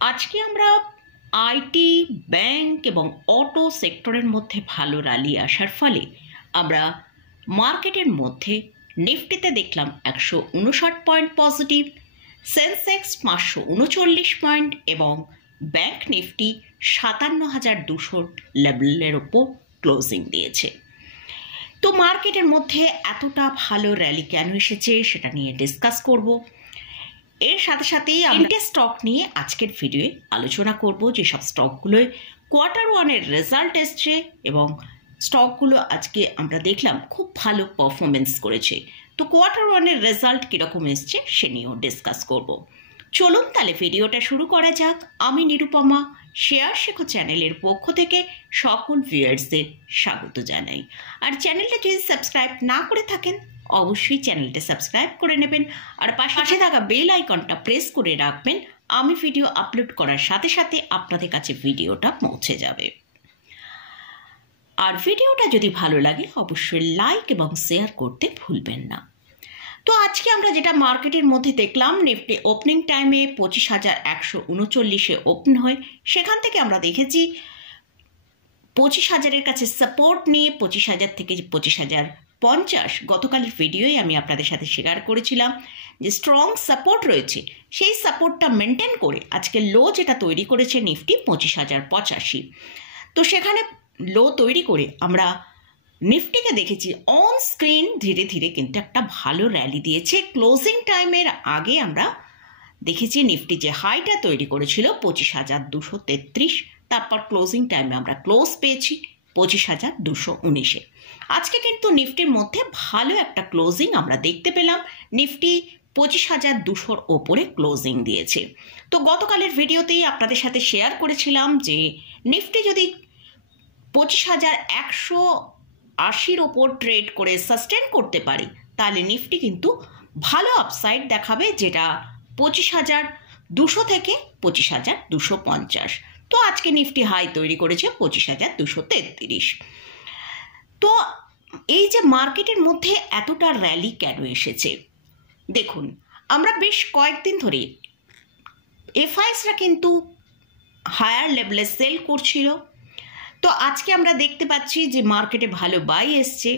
আজকে আমরা IT, bank এবং অটো সেক্টরের মধ্যে ভালো র্যালি আসার ফলে আমরা মার্কেটের মধ্যে নিফটিতে দেখলাম 159 পয়েন্ট পজিটিভ, সেন্সেক্স 539 পয়েন্ট এবং ব্যাংক নিফটি 57,200 লেভেলের ওপর ক্লোজিং দিয়েছে। তো মার্কেটের মধ্যে এতটা ভালো র্যালি কেন এসেছে সেটা নিয়ে ডিসকাস করব। এর সাথে সাথেই আমরা স্টক নিয়ে আজকের ভিডিওয়ে আলোচনা করব, যেসব স্টকগুলোয় Q1 রেজাল্ট এসছে এবং স্টকগুলো আজকে আমরা দেখলাম খুব ভালো পারফরমেন্স করেছে। তো Q1 রেজাল্ট কীরকম এসছে সে নিয়েও ডিসকাস করব। চলুন তাহলে ভিডিওটা শুরু করা যাক। আমি নিরুপমা শেয়ার শেখো চ্যানেলের পক্ষ থেকে সকল ভিউয়ার্সদের স্বাগত জানাই। আর চ্যানেলটা যদি সাবস্ক্রাইব না করে থাকেন অবশ্যই চ্যানেলটা সাবস্ক্রাইব করে নেবেন আর পাশে থাকা বেল আইকনটা প্রেস করে রাখবেন। আমি ভিডিও আপলোড করার সাথে সাথে আপনাদের কাছে ভিডিওটা পৌঁছে যাবে। আর ভিডিওটা যদি ভালো লাগে অবশ্যই লাইক এবং শেয়ার করতে ভুলবেন না। তো আজকে আমরা যেটা মার্কেটের মধ্যে দেখলাম, নিফটি ওপেনিং টাইমে 25,139-এ ওপেন হয়। সেখান থেকে আমরা দেখেছি 25,000-এর কাছে সাপোর্ট নিয়ে 25,000 থেকে 25,050 গতকালের ভিডিওই আমি আপনাদের সাথে শেয়ার করেছিলাম যে স্ট্রং সাপোর্ট রয়েছে। সেই সাপোর্টটা মেনটেন করে আজকে লো যেটা তৈরি করেছে নিফটি 25,085। তো সেখানে লো তৈরি করে আমরা নিফটিকে দেখেছি অন স্ক্রিন ধীরে ধীরে কিন্তু একটা ভালো র্যালি দিয়েছে। ক্লোজিং টাইমের আগে আমরা দেখেছি নিফটি যে হাইটা তৈরি করেছিল 25,233, তারপর ক্লোজিং টাইমে আমরা ক্লোজ পেয়েছি 25,219-এ। আজকে কিন্তু নিফটির মধ্যে ভালো একটা ক্লোজিং আমরা দেখতে পেলাম। নিফটি 25,200-র ওপরে ক্লোজিং দিয়েছে। তো গতকালের ভিডিওতেই আপনাদের সাথে শেয়ার করেছিলাম যে নিফটি যদি 25,180-র ওপর ট্রেড করে সাস্টেন করতে পারে তাহলে নিফটি কিন্তু ভালো আপসাইড দেখাবে, যেটা 25,200 থেকে 25,250। তো আজকে নিফটি হাই তৈরি করেছে 25,233। তো এই যে মার্কেটের মধ্যে এতটা র্যালি কেন এসেছে দেখুন, আমরা বেশ কয়েকদিন ধরে এফআইসরা কিন্তু হায়ার লেভেলে সেল করছিল। তো আজকে আমরা দেখতে পাচ্ছি যে মার্কেটে ভালো বাই এসছে।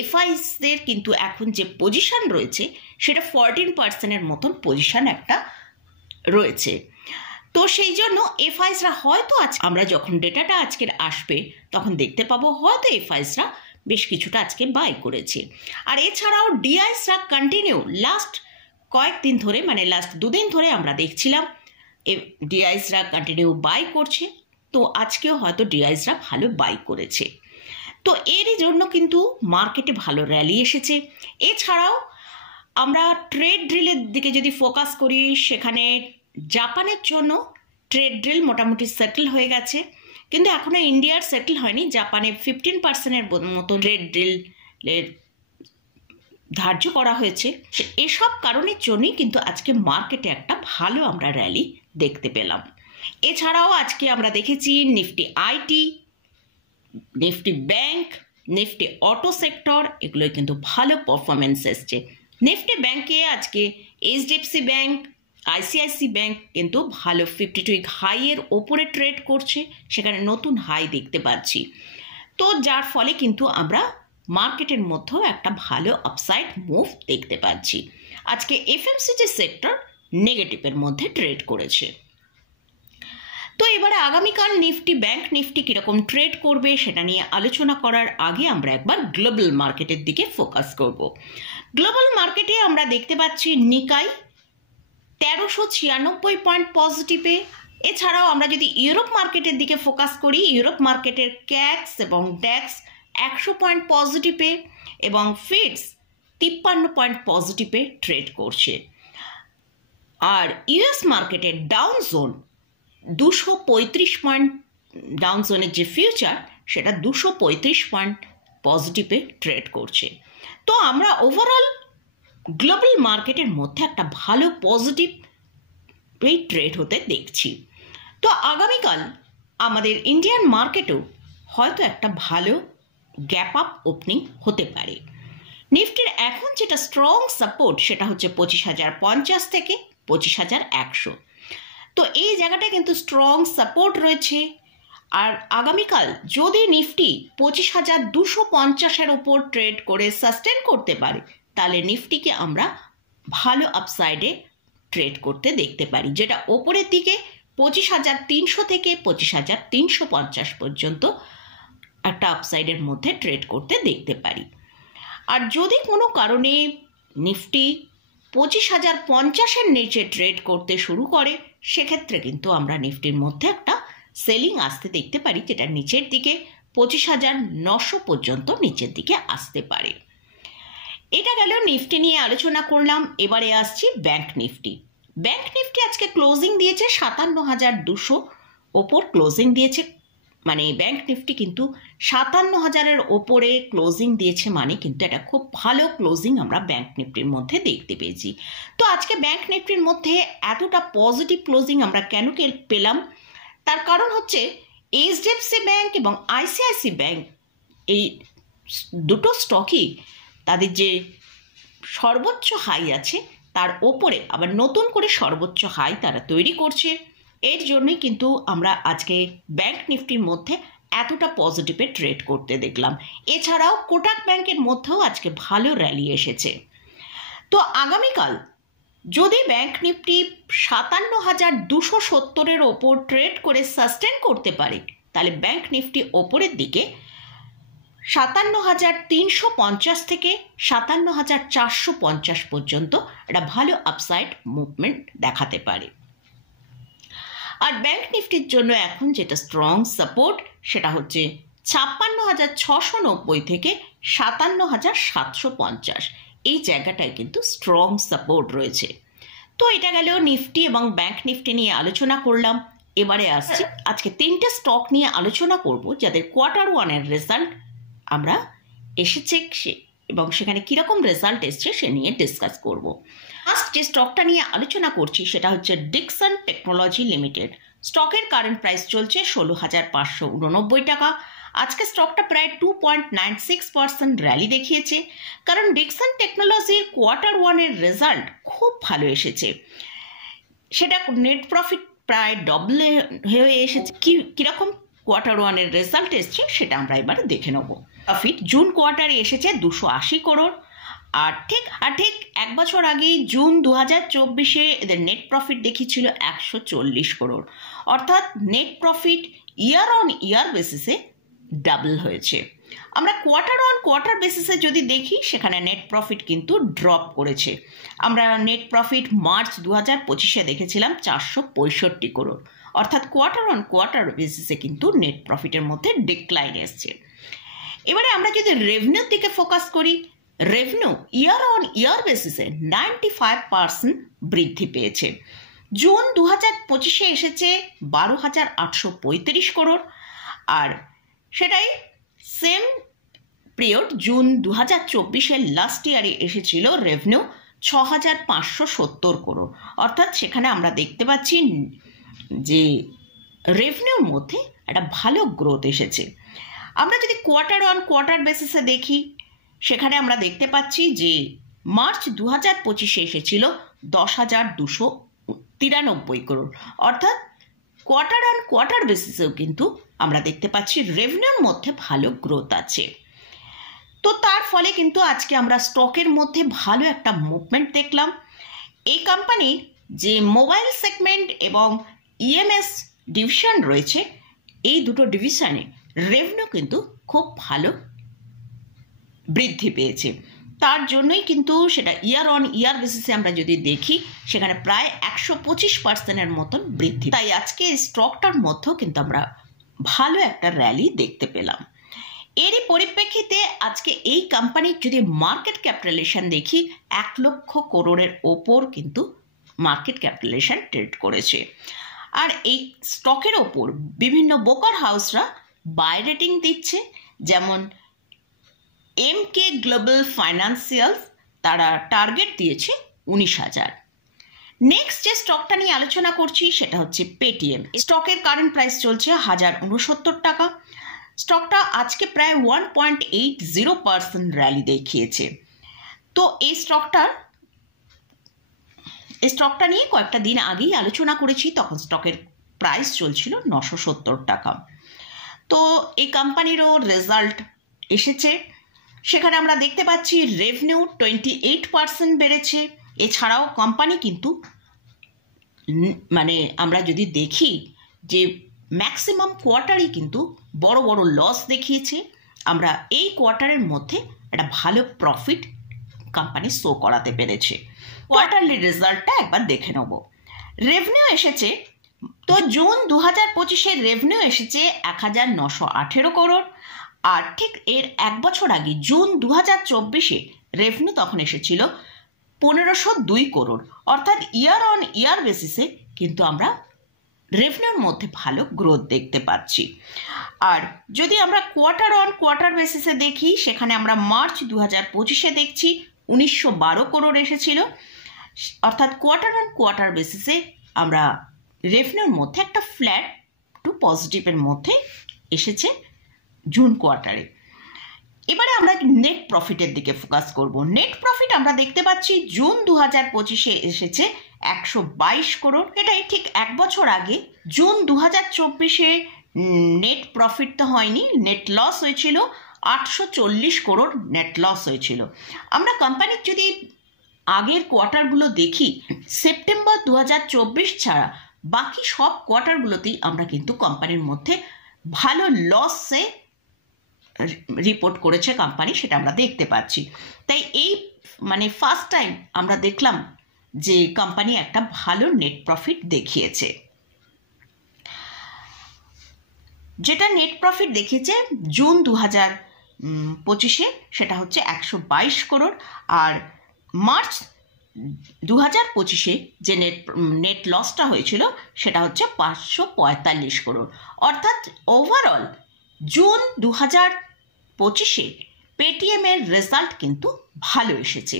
এফআইসদের কিন্তু এখন যে পজিশন রয়েছে সেটা 14%-এর মতন পজিশন একটা রয়েছে। তো সেই জন্য এফআইসরা হয়তো আমরা যখন ডেটাটা আজকের আসবে তখন দেখতে পাবো হয়তো এফআইসরা বেশ কিছুটা আজকে বাই করেছে। আর এছাড়াও ডিআইসরা কন্টিনিউ লাস্ট কয়েকদিন ধরে, মানে লাস্ট 2 দিন ধরে আমরা দেখছিলাম ডিআইসরা কন্টিনিউ বাই করছে। তো আজকেও হয়তো ডিআইসরা ভালো বাই করেছে। তো এরই জন্য কিন্তু মার্কেটে ভালো র্যালি এসেছে। এছাড়াও আমরা ট্রেড ড্রিলের দিকে যদি ফোকাস করি, সেখানে জাপানের জন্য ট্রেড ড্রিল মোটামুটি সেটেল হয়ে গেছে, কিন্তু এখনও ইন্ডিয়ার সেটেল হয়নি। জাপানে 15%-এর মতো ট্রেড ড্রিলের ধার্য করা হয়েছে। এসব কারণের জন্যই কিন্তু আজকে মার্কেটে একটা ভালো আমরা র্যালি দেখতে পেলাম। এছাড়াও আজকে আমরা দেখেছি Nifty IT, Nifty bank, Nifty auto sector এগুলোই কিন্তু ভালো পারফরমেন্স এসছে। নিফটি ব্যাংকে আজকে এইচডিএফসি ব্যাংক, আইসিআইসি ব্যাংক কিন্তু ভালো 52-উইক হাইয়ের ওপরে ট্রেড করছে, সেখানে নতুন হাই দেখতে পাচ্ছি। তো যার ফলে কিন্তু আমরা মার্কেটের মধ্যেও একটা ভালো আপসাইড মুভ দেখতে পাচ্ছি। আজকে এফএমসিজি সেক্টর নেগেটিভের মধ্যে ট্রেড করেছে। তো এবারে আগামীকাল নিফটি ব্যাংক নিফটি কীরকম ট্রেড করবে সেটা নিয়ে আলোচনা করার আগে আমরা একবার গ্লোবাল মার্কেটের দিকে ফোকাস করব। গ্লোবাল মার্কেটে আমরা দেখতে পাচ্ছি নিকাই 1396 পয়েন্ট পজিটিভে। এছাড়াও আমরা যদি ইউরোপ মার্কেটের দিকে ফোকাস করি, ইউরোপ মার্কেটের ক্যাক্স এবং ড্যাক্স 100 পয়েন্ট পজিটিভে এবং ফিডস 53 পয়েন্ট পজিটিভে ট্রেড করছে। আর ইউএস মার্কেটের ডাউন জোন 235 পয়েন্ট, ডাউন জোনের যে ফিউচার সেটা 235 পয়েন্ট পজিটিভে ট্রেড করছে। তো আমরা ওভারঅল গ্লোবাল মার্কেটের মধ্যে একটা ভালো পজিটিভ ট্রেড হতে দেখছি। তো আগামীকাল আমাদের ইন্ডিয়ান মার্কেটেও হয়তো একটা ভালো গ্যাপ আপ ওপেনিং হতে পারে। নিফটির এখন যেটা স্ট্রং সাপোর্ট সেটা হচ্ছে 25,050 থেকে 25,100। তো এই জায়গাটা কিন্তু স্ট্রং সাপোর্ট রয়েছে। আর আগামীকাল যদি নিফটি 25,250-এর ওপর ট্রেড করে সাস্টেন করতে পারে, তাহলে নিফটিকে আমরা ভালো আপসাইডে ট্রেড করতে দেখতে পারি, যেটা ওপরের দিকে 25,300 থেকে 25,350 পর্যন্ত একটা আপসাইডের মধ্যে ট্রেড করতে দেখতে পারি। আর যদি কোনো কারণে নিফটি 25,050-এর নিচে ট্রেড করতে শুরু করে, সেক্ষেত্রে কিন্তু আমরা নিফটির মধ্যে একটা সেলিং আসতে দেখতে পারি, যেটা নিচের দিকে 25,900 পর্যন্ত নিচের দিকে আসতে পারে। এটা গেল নিফটি নিয়ে আলোচনা করলাম। এবারে আসছি ব্যাংক নিফটি। ব্যাংক নিফটি আজকে ক্লোজিং দিয়েছে 57,200 ওপর ক্লোজিং দিয়েছে, মানে ব্যাংক নিফটি কিন্তু 57,000-এর ওপরে ক্লোজিং দিয়েছে, মানে কিন্তু এটা খুব ভালো ক্লোজিং আমরা ব্যাংক নিফটির মধ্যে দেখতে পেয়েছি। তো আজকে ব্যাংক নিফটির মধ্যে এতটা পজিটিভ ক্লোজিং আমরা কেন পেলাম, তার কারণ হচ্ছে এইচডিএফসি ব্যাংক এবং আইসিআইসি ব্যাংক, এই দুটো স্টকই তাদের যে সর্বোচ্চ হাই আছে তার ওপরে আবার নতুন করে সর্বোচ্চ হাই তারা তৈরি করছে। এর জন্যই কিন্তু আমরা আজকে ব্যাংক নিফটির মধ্যে এতটা পজিটিভে ট্রেড করতে দেখলাম। এছাড়াও কোটাক ব্যাংকের মধ্যেও আজকে ভালো র্যালি এসেছে। তো আগামীকাল যদি ব্যাংক নিফটি 57,270-এর ওপর ট্রেড করে সাস্টেন করতে পারে, তাহলে ব্যাংক নিফটি ওপরের দিকে 57,350 থেকে 57,450 পর্যন্ত একটা ভালো আপসাইড মুভমেন্ট দেখাতে পারে। আর ব্যাংক নিফটির জন্য এখন যেটা স্ট্রং সাপোর্ট, সেটা হচ্ছে 56,690 থেকে 57,750, এই জায়গাটায় কিন্তু স্ট্রং সাপোর্ট রয়েছে। তো এটা গেল নিফটি এবং ব্যাংক নিফটি নিয়ে আলোচনা করলাম। এবারে আসছি আজকে 3টে স্টক নিয়ে আলোচনা করব, যাদের Q1-এর রেজাল্ট আমরা এসেছে এবং সেখানে কীরকম রেজাল্ট এসছে সে নিয়ে ডিসকাস করব। ফার্স্ট যে স্টকটা নিয়ে আলোচনা করছি সেটা হচ্ছে ডিকসন টেকনোলজি লিমিটেড। স্টকের কারেন্ট প্রাইস চলছে 16,589 টাকা। আজকে স্টকটা প্রায় 2.96% র্যালি দেখিয়েছে, কারণ ডিকসন টেকনোলজির Q1-এর রেজাল্ট খুব ভালো এসেছে। সেটা নেট প্রফিট প্রায় ডবল হয়ে এসেছে। কীরকম Q1-এর রেজাল্ট এসছে সেটা আমরা এবার দেখে নেব। প্রফিট জুন কোয়ার্টারে এসেছে 280 করোড়। আর ঠিক এক বছর আগে জুন 2024-এ এদের নেট প্রফিট দেখিয়েছিল 140 করোড়। অর্থাৎ নেট প্রফিট ইয়ার অন ইয়ার বেসিসে ডাবল হয়েছে। আমরা কোয়ার্টার বেসিসে যদি দেখি, সেখানে নেট প্রফিট কিন্তু ড্রপ করেছে। আমরা নেট প্রফিট মার্চ 2025-এ দেখেছিলাম 465 করোড়। অর্থাৎ কোয়ার্টার বেসিসে কিন্তু নেট প্রফিটের মধ্যে ডিক্লাইন এসছে। এবারে আমরা যদি রেভিনিউর দিকে ফোকাস করি, রেভিনিউ ইয়ার অন ইয়ার বেসিসে 95% বৃদ্ধি পেয়েছে। জুন 2025-এ এসেছে 12,835 করোড়, আর সেটাই সেম পিরিয়ড জুন 2024-এর লাস্ট ইয়ারে এসেছিল রেভিনিউ 6,570 করোড়। অর্থাৎ সেখানে আমরা দেখতে পাচ্ছি যে রেভিনিউর মধ্যে একটা ভালো গ্রোথ এসেছে। আমরা যদি কোয়ার্টার বেসিসে দেখি, সেখানে আমরা দেখতে পাচ্ছি যে মার্চ 2025-এ এসেছিল 10,293 করোড়। অর্থাৎ কোয়ার্টার বেসিসেও কিন্তু আমরা দেখতে পাচ্ছি রেভিনিউর মধ্যে ভালো গ্রোথ আছে। তো তার ফলে কিন্তু আজকে আমরা স্টকের মধ্যে ভালো একটা মুভমেন্ট দেখলাম। এই কোম্পানির যে মোবাইল সেগমেন্ট এবং ইএমএস ডিভিশন রয়েছে, এই দুটো ডিভিশনে রেভিনিউ কিন্তু খুব ভালো বৃদ্ধি পেয়েছে। তার জন্যই কিন্তু সেটা ইয়ার অন ইয়ার বেসিসে আমরা যদি দেখি, সেখানে প্রায় 125%-এর মতন বৃদ্ধি। তাই আজকে এই স্টকটার মধ্যেও কিন্তু আমরা ভালো একটা র্যালি দেখতে পেলাম। এরই পরিপ্রেক্ষিতে আজকে এই কোম্পানির যদি মার্কেট ক্যাপিটালাইজেশন দেখি, 1 লক্ষ করোড়ের ওপর কিন্তু মার্কেট ক্যাপিটালাইজেশন ট্রেড করেছে। আর এই স্টকের ওপর বিভিন্ন ব্রোকার হাউসরা বাই রেটিং দিচ্ছে, যেমন এমকে গ্লোবাল ফাইন্যান্সিয়াল, তারা টার্গেট দিয়েছে 19,000। নেক্সট যে স্টকটা নিয়ে আলোচনা করছি সেটা হচ্ছে পেটিএম। স্টকের কারেন্ট প্রাইস চলছে 1,069 টাকা। স্টকটা আজকে প্রায় 1.80% র্যালি দেখিয়েছে। তো এই এই স্টকটা নিয়ে কয়েকটা দিন আগেই আলোচনা করেছি, তখন স্টকের প্রাইস চলছিল 970 টাকা। তো এই কোম্পানিরও রেজাল্ট এসেছে, সেখানে আমরা দেখতে পাচ্ছি রেভিনিউ 28% বেড়েছে। এছাড়াও কোম্পানি কিন্তু মানে আমরা যদি দেখি যে ম্যাক্সিমাম কোয়ার্টারই কিন্তু বড় বড় লস দেখিয়েছে। আমরা এই কোয়ার্টারের মধ্যে একটা ভালো প্রফিট কোম্পানি শো করাতে পেরেছে। কোয়ার্টারলি রেজাল্টটা একবার দেখে নেব। রেভিনিউ এসেছে, তো জুন 2025-এর রেভিনিউ এসেছে 1918 করোড়। আর ঠিক এর এক বছর আগে জুন 2024-এ রেভিনিউ তখন এসেছিল 1502 করোড়। অর্থাৎ ইয়ার অন ইয়ার বেসিসে কিন্তু আমরা রেভিনিউর মধ্যে ভালো গ্রোথ দেখতে পাচ্ছি। আর যদি আমরা কোয়ার্টার অন কোয়ার্টার বেসিসে দেখি, সেখানে আমরা মার্চ 2025-এ দেখছি 1912 করোড় এসেছিল। অর্থাৎ কোয়ার্টার অন কোয়ার্টার বেসিসে আমরা রেভিনিউর মধ্যে একটা ফ্ল্যাট টু পজিটিভের মধ্যে এসেছে জুন কোয়ার্টারে। এবারে আমরা নেট প্রফিটের দিকে ফোকাস করব। নেট প্রফিট আমরা দেখতে পাচ্ছি জুন 2025-এ এসেছে 122 করোড়। এটাই ঠিক এক বছর আগে জুন 2024-এ নেট প্রফিট তো হয়নি, নেট লস হয়েছিল 840 করোড় নেট লস হয়েছিল। আমরা কোম্পানির যদি আগের কোয়ার্টারগুলো দেখি, সেপ্টেম্বর 2024 ছাড়া বাকি সব কোয়ার্টারগুলোতেই আমরা কিন্তু কোম্পানির মধ্যে ভালো লসে রিপোর্ট করেছে কোম্পানি, সেটা আমরা দেখতে পাচ্ছি। তাই এই মানে ফার্স্ট টাইম আমরা দেখলাম যে কোম্পানি একটা ভালো নেট প্রফিট দেখিয়েছে। যেটা নেট প্রফিট দেখিয়েছে জুন 2025-এ সেটা হচ্ছে 122 করোড়। আর মার্চ 2025-এ যে নেট লসটা হয়েছিল সেটা হচ্ছে 545 করোড়। অর্থাৎ ওভারঅল জুন 2025-এ পেটিএমের রেজাল্ট কিন্তু ভালো এসেছে।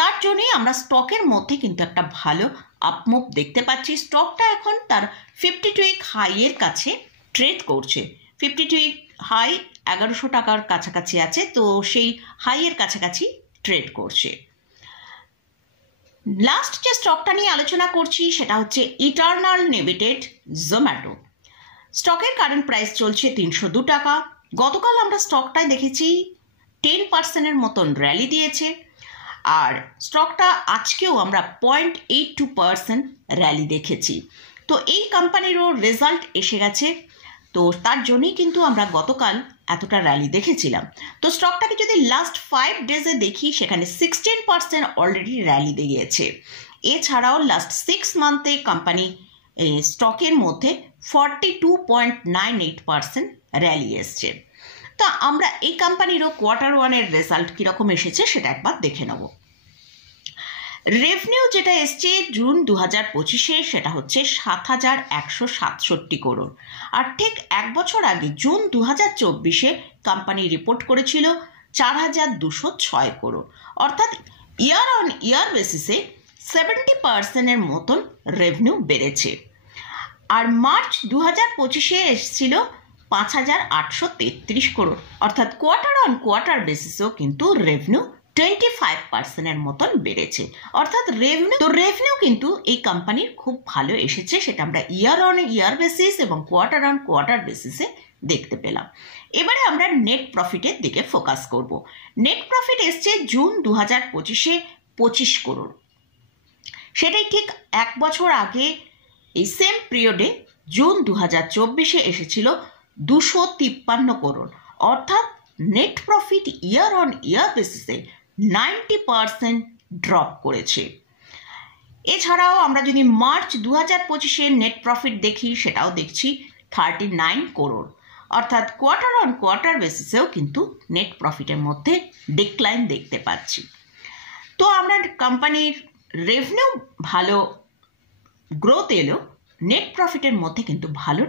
তার জন্যই আমরা স্টকের মধ্যে কিন্তু একটা ভালো আপমুভ দেখতে পাচ্ছি। স্টকটা এখন তার 52 উইক হাইয়ের কাছে ট্রেড করছে। 52 উইক হাই 1100 টাকার কাছাকাছি আছে, তো সেই হাইয়ের কাছাকাছি ট্রেড করছে। লাস্ট যে স্টকটা নিয়ে আলোচনা করছি সেটা হচ্ছে ইটারনাল লিমিটেড জোম্যাটো। স্টকের কারেন্ট প্রাইস চলছে 302 টাকা। গতকাল আমরা স্টকটায় দেখেছি 10%-এর মতন র্যালি দিয়েছে, আর স্টকটা আজকেও আমরা 0.82% র্যালি দেখেছি। তো এই কোম্পানিরও রেজাল্ট এসে গেছে, তো তার জন্যই কিন্তু আমরা গতকাল এতটা র্যালি দেখেছিলাম। তো স্টকটাকে যদি লাস্ট 5 ডেজে দেখি, সেখানে 16% অলরেডি র্যালি দিয়েছে। এছাড়াও লাস্ট 6 মান্থে কোম্পানি স্টকের মধ্যে 42.98% র্যালি এসছে। তো আমরা এই কোম্পানিরও কোয়ার্টার ওয়ানের রেজাল্ট কীরকম এসেছে সেটা একবার দেখে নেব। রেভিনিউ যেটা এসছে জুন 2025-এ সেটা হচ্ছে 7167 করোড়। আর ঠিক এক বছর আগে জুন 2024-এ কোম্পানি রিপোর্ট করেছিল 4206 করোড়। অর্থাৎ ইয়ার অন ইয়ার বেসিসে 70%-এর মতন রেভিনিউ বেড়েছে। আর মার্চ 2025-এ এসেছিল 5833 করোড়। অর্থাৎ কোয়ার্টার অন কোয়ার্টার বেসিসেও কিন্তু রেভিনিউ 25%-এর মতন বেড়েছে। অর্থাৎ রেভিনিউ কিন্তু এই কোম্পানির খুব ভালো এসেছে, সেটা আমরা ইয়ার অন ইয়ার বেসিস এবং কোয়ার্টার অন কোয়ার্টার বেসিসে দেখতে পেলাম। এবারে আমরা নেট প্রফিটের দিকে ফোকাস করব। নেট প্রফিট এসছে জুন 2025-এ 25 করোড়। সেটাই ঠিক এক বছর আগে এই সেম পিরিয়ডে জুন 2024-এ এসেছিল 253 করোড়। অর্থাৎ নেট প্রফিট ইয়ার অন ইয়ার বেসিসে 90% ড্রপ করেছে। এছাড়াও আমরা যদি মার্চ 2025-এর নেট প্রফিট দেখি, সেটাও দেখছি 39 করোড়। অর্থাৎ কোয়ার্টার অন কোয়ার্টার বেসিসেও কিন্তু নেট প্রফিটের মধ্যে ডিক্লাইন দেখতে পাচ্ছি। তো আমরা কোম্পানির রেভিনিউ ভালো গ্রোথ এলো, নেট প্রফিটের মধ্যে কিন্তু ভালো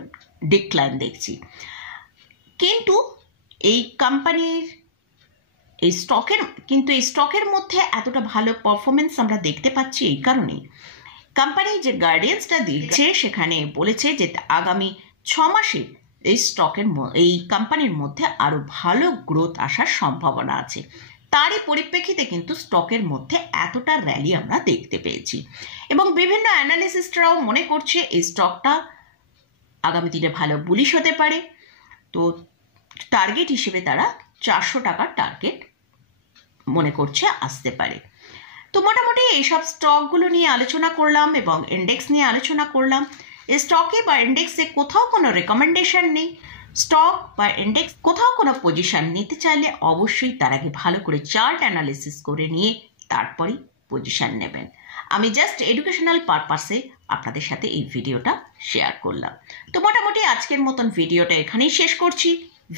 ডিক্লাইন দেখছি। কিন্তু এই কোম্পানির এই স্টকের মধ্যে এতটা ভালো পারফরমেন্স আমরা দেখতে পাচ্ছি এই কারণেই, কোম্পানি যে গাইডেন্সটা দিচ্ছে সেখানে বলেছে যে আগামী 6 মাসে এই কোম্পানির মধ্যে আরও ভালো গ্রোথ আসার সম্ভাবনা আছে। তারই পরিপ্রেক্ষিতে কিন্তু স্টকের মধ্যে এতটা র্যালি আমরা দেখতে পেয়েছি এবং বিভিন্ন অ্যানালিস্টরাও মনে করছে এই স্টকটা আগামী দিনে ভালো বুলিশ হতে পারে। তো টার্গেট হিসেবে তারা 400 টাকার টার্গেট মনে করছে আসতে পারে। তো মোটামুটি এইসব স্টকগুলো নিয়ে আলোচনা করলাম এবং ইন্ডেক্স নিয়ে আলোচনা করলাম। এই স্টকে বা ইন্ডেক্সে কোথাও কোনো রেকমেন্ডেশন নেই। স্টক বা ইন্ডেক্স কোথাও কোনো পজিশন নিতে চাইলে অবশ্যই তার আগে ভালো করে চার্ট অ্যানালিসিস করে নিয়ে তারপরেই পজিশন নেবেন। আমি জাস্ট এডুকেশনাল পারপাসে আপনাদের সাথে এই ভিডিওটা শেয়ার করলাম। তো মোটামুটি আজকের মতন ভিডিওটা এখানেই শেষ করছি।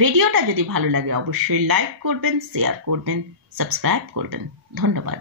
ভিডিওটা যদি ভালো লাগে অবশ্যই লাইক করবেন, শেয়ার করবেন, সাবস্ক্রাইব করবেন। ধন্যবাদ।